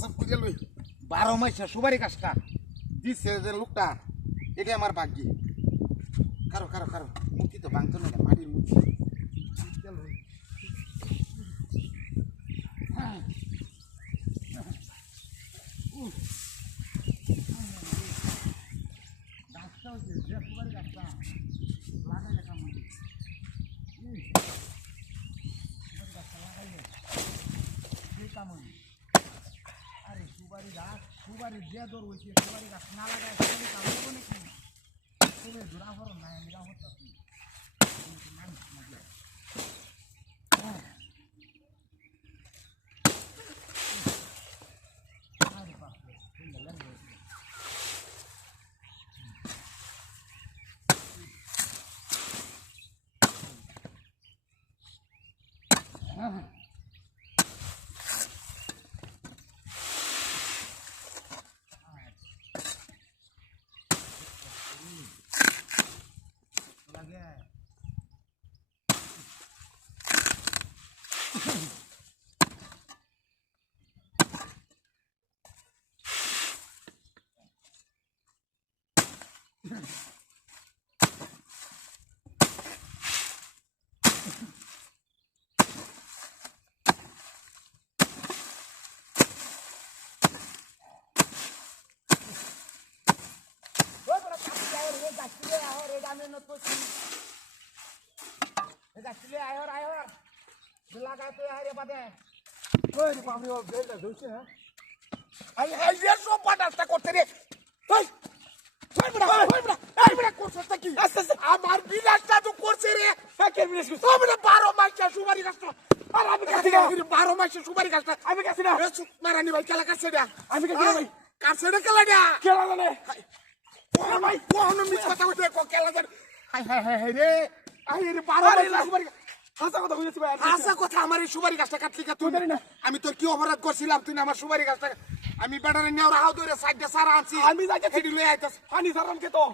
সব খুঁজে লই 12 মাসে সুপারি গাছটা দিছে যে লোকটা এটা আমার ভাগ্য কারো কারো কারো মুক্তি তো ভাঙতো না মাটির মুক্তি গাছটা হচ্ছে যে সুপারি গাছটা লাগাইলে কেমন সুপারি গাছটা লাগাইলে সেই কেমন আরে সুপারি গাছ সুপারি যে দর হয়েছে সুপারি গাছ না লাগায় সুপারি গাছ হবো নাকি তুমি দূরা করো না আমি রাহ করতেছি মানুষ না দিয়ে আরে বাপরে সুন্দর লাগে আমার বিলাসটা তো করছে রে 12 মাসে সুপারি গাছটা আর আমি 12 মাসে সুপারি গাছটা আমি গেছি না মারানি ভাই খেলা কাছে না আমি গেছি ভাই কাছে না খেলা না ভাই কোন মিছ কথা কইতে খেলা জান হাই হাই হাই রে আই রে 12 মাসে সুপারি হাসা কথা কইছিস ভাই হাসা কথা আমার এই সুপারি গাছটা কাটলি কা তুই জানি না আমি তোর কি অপরাধ করছিলাম তুই আমার সুপারি গাছটা আমি বেটারে নেওরা হাও ধরে সাইডে সারা আনছি আমি যাইতে হেডি লই আইতাস পানি সারাম কে তো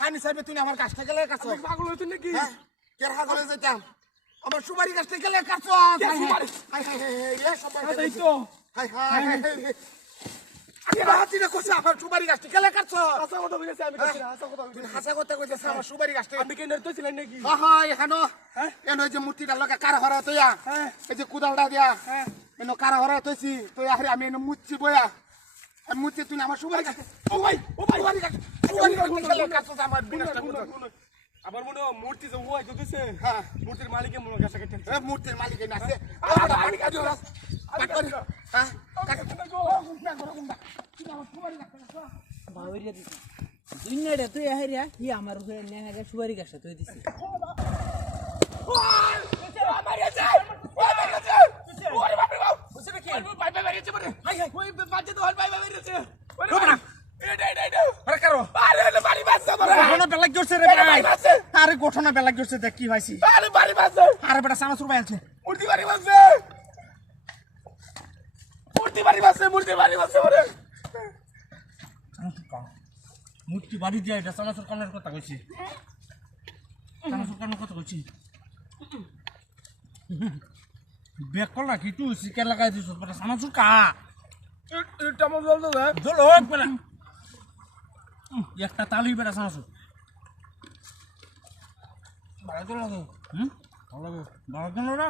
পানি সাইবে তুই আমার গাছটা গেলে কাছে পাগল হইছিস নাকি কের হাগলে যাইতাম আমার সুপারি গাছটা গেলে কাছে হাই হাই হাই রে সবাই তাই তো হাই হাই আমি রাতি না কইছি আমার সুপারি গাছটা গেলে কাছে হাসা কথা কইছে আমি কইছি হাসা কথা কইছে আমার সুপারি গাছটা আমি কেন ধরছিলেন নাকি হ্যাঁ এখানো এনো যে মূর্তিটা লাগা কারা হরা তোয়া এই যে কুদালটা দিয়া এনো কারা হরা তইছি তুই আরে আমি এনো মুচ্ছি বয়া আমি মুচ্ছি তুই আমার সুপারি গাছ ও ভাই সুপারি গাছ গেলে কাছে আমার বিনাশটা আবার মনে মূর্তি যে ওই দিতেছে হ্যাঁ মূর্তির মালিকে মনে গাছ কেটে মূর্তির মালিকে নাছে পানি কাজো কাট করি হ্যাঁ কাট বাবরিয়া দিছি দুনিয়াটা তুই হারিয়া হি আমার উপরে নেহারে সুপারি গাছটা তুই দিছি ওরে বাপ রে বাপ বুঝছ নাকি ভাই ভাই বেরিয়েছে বলে হাই হাই ওই বাজে তো হল ভাই ভাই বেরিয়েছে ওরে এটা আরে কারো আরে বাড়ি বাজছে ঘটনা বেলা গেছে রে ভাই আরে ঘটনা বেলা গেছে দেখ কি হইছে আরে বাড়ি বাজছে আরে বেটা সামাসুর ভাই আছে মূর্তি বাড়ি বাজছে মূর্তি বাড়ি বাজছে ওরে মূর্তি বাড়ি দিয়া এটা সামাসুর কানের কথা কইছি সামাসুর কানের কথা কইছি বেকল না কি তুই চিকেন লাগাই দিছ বেটা সামাসুর কা এটা মো জল দে জল হোক বেটা একটা তালি বেটা সামাসুর ভালো তো লাগে ভালো লাগে ভালো তো না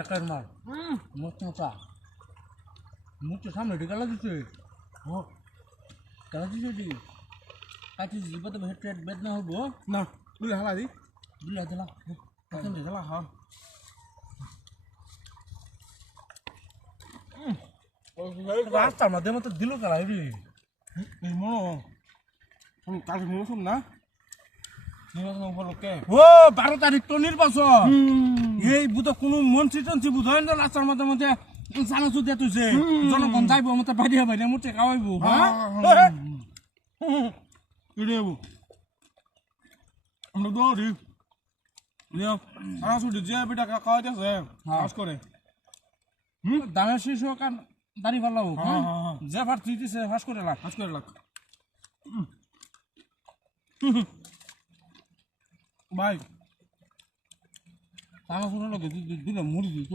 একার মাল মোটা মুখে সামনে ঢেকে লাগিয়েছে ও কেন দিয়েছে কাটি জীব তো হেড বেদ না হবো না বুঝলে হালা দি বুঝলে দিলা এখন দিলা হ্যাঁ রাস্তার মধ্যে মতো দিল কারা রে এই মনো আমি কালকে নির্বাচন না নির্বাচন উপলক্ষে ও 12 তারিখ তো নির্বাচন এই বুধ কোনো মন্ত্রী টন্ত্রী বুধ হয় না রাস্তার মধ্যে মধ্যে সানাসু দিয়ে তুইছে জনগণ যাইব মতো বাইরে বাইরে মুঠে খাওয়াইব হ্যাঁ 이래고 আমরা দৌড়ি নিও সানাসু দিয়ে বেটা খাওয়া যাচ্ছে কাজ করে দামের শিশু কান দাড়ি ভালো হ্যাঁ যে ফাট দিতেছে ফাঁস করে লাগ ভাই আমার শুনে লাগে দিলে মুড়ি দিত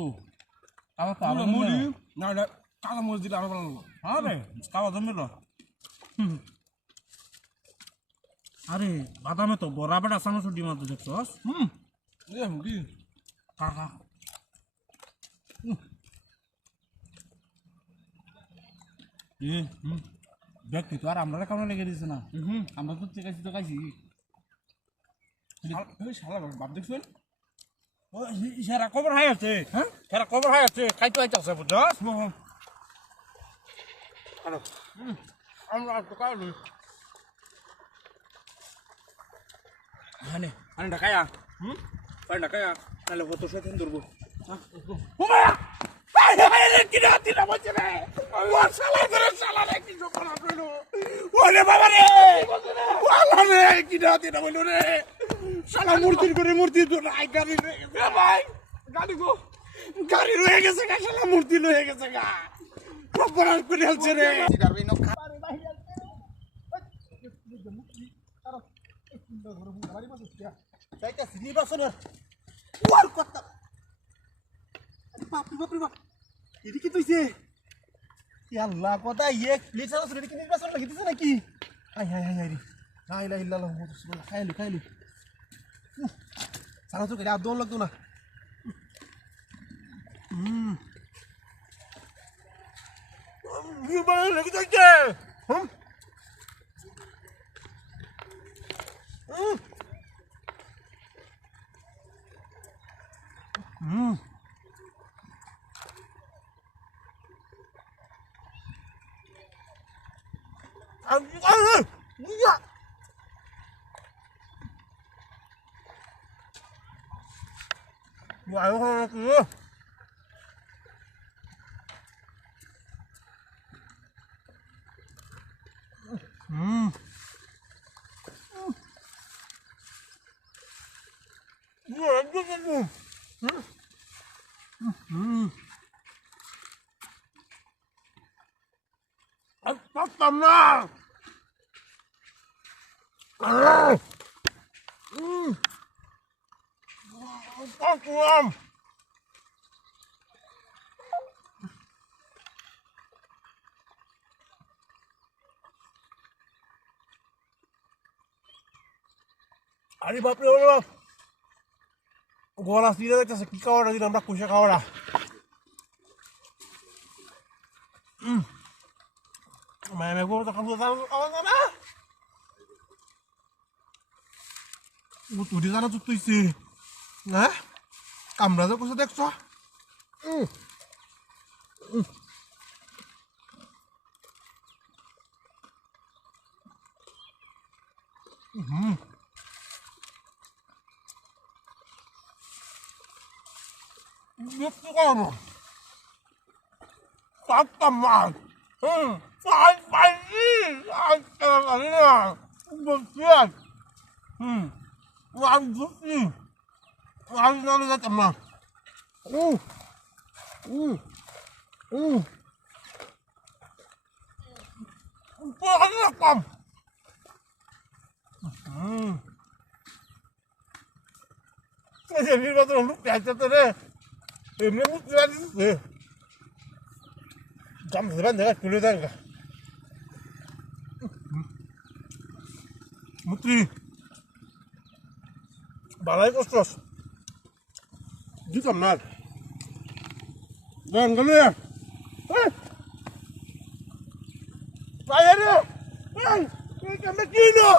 আমার তো আরো মুড়ি না এটা কালো মরিচ দিলে আরো ভালো লাগবে হ্যাঁ রে কালো জমিল আরে বাদামে তো বড়া বেটা চানাচুর ডিম আছে দেখছস কি কাকা ব্যক্তি তো আর আমরা কেমন লেগে দিছে না আমরা তো চেকাইছি তো খাইছি বাপ দেখছেন সেরা খবর হাই আছে হ্যাঁ সেরা খবর হাই আছে খাইতে আছে বুঝছস আমরা তো কালো আনে ঢাকায়া পাই ঢাকায়া নালে কত শয়তান ধরবো ওমায়া কি রাতি না বলছে রে ও শালা ধরে শালা রে কি সকাল হলো ওরে বাবা রে ওয়ালা রে কি রাতি না বললো রে শালা মূর্তি তো নাই গাড়ি রয়ে গেছে ভাই গাড়ি রয়ে গেছে গা শালা মূর্তি রয়ে গেছে গা প্রপার করে হচ্ছে রে নির্বাচনের ওর কথা বাপরে বাপ এটি কি তুইছে আল্লাহ কথা ইয়ে প্লেট চালাছ রে কি নির্বাচন লাগিতেছে নাকি হাই হাই হাই হাই রে লা ইলাহা ইল্লাল্লাহ মুহাম্মাদুর রাসূলুল্লাহ খাইলু সারা তো কেডা দোন লাগতো না নির্বাচন লাগিতেছে আরে বাপরে ওরে বাপ গলা সিরে যাইতেছে কি খাওয়াটা দিন আমরা কুশে খাওয়াটা মায়া গো তো খাবো না তুই জানা তো তুইছে না কামরা যে কোসে দেখছ Gitti konu. Tatlamak. Fai. Akhirnya. Bersiap. Wang gusti. Wang nana teman. Banyak kam. Jadi kalau lu biasa tuh deh. Ini mesti lagi sih. Jam sebentar dulu dah. Mutri. Balai kostos. Di kamar. Dan kalau ya. Saya deh. Ini kamar kino.